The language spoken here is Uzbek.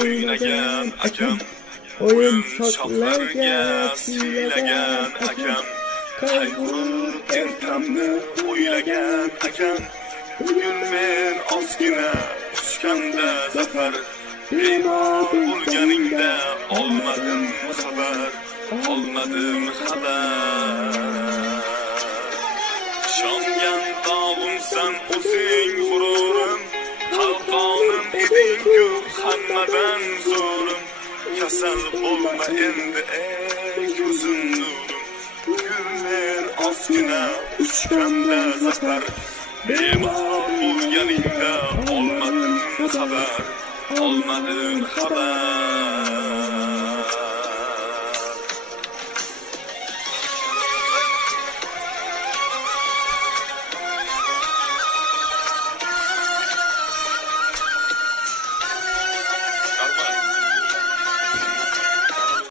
o'ynagan akam, o'yinchoqlarga siylagan akam, qayg'urur ertamni o'ylagan akam. Bugun men ozgina quchganda zafar, bemor bo'lganingda olmadim xabar. Ishongan dog'imsan o'zing g'ururim, qalqonim eding-ku hammadan zo'rim. Kasal bo'lma endi ey ko'zim nurim, bugun men ozgina uchganda zafar, bemor bo'lganingda olmadim xabar.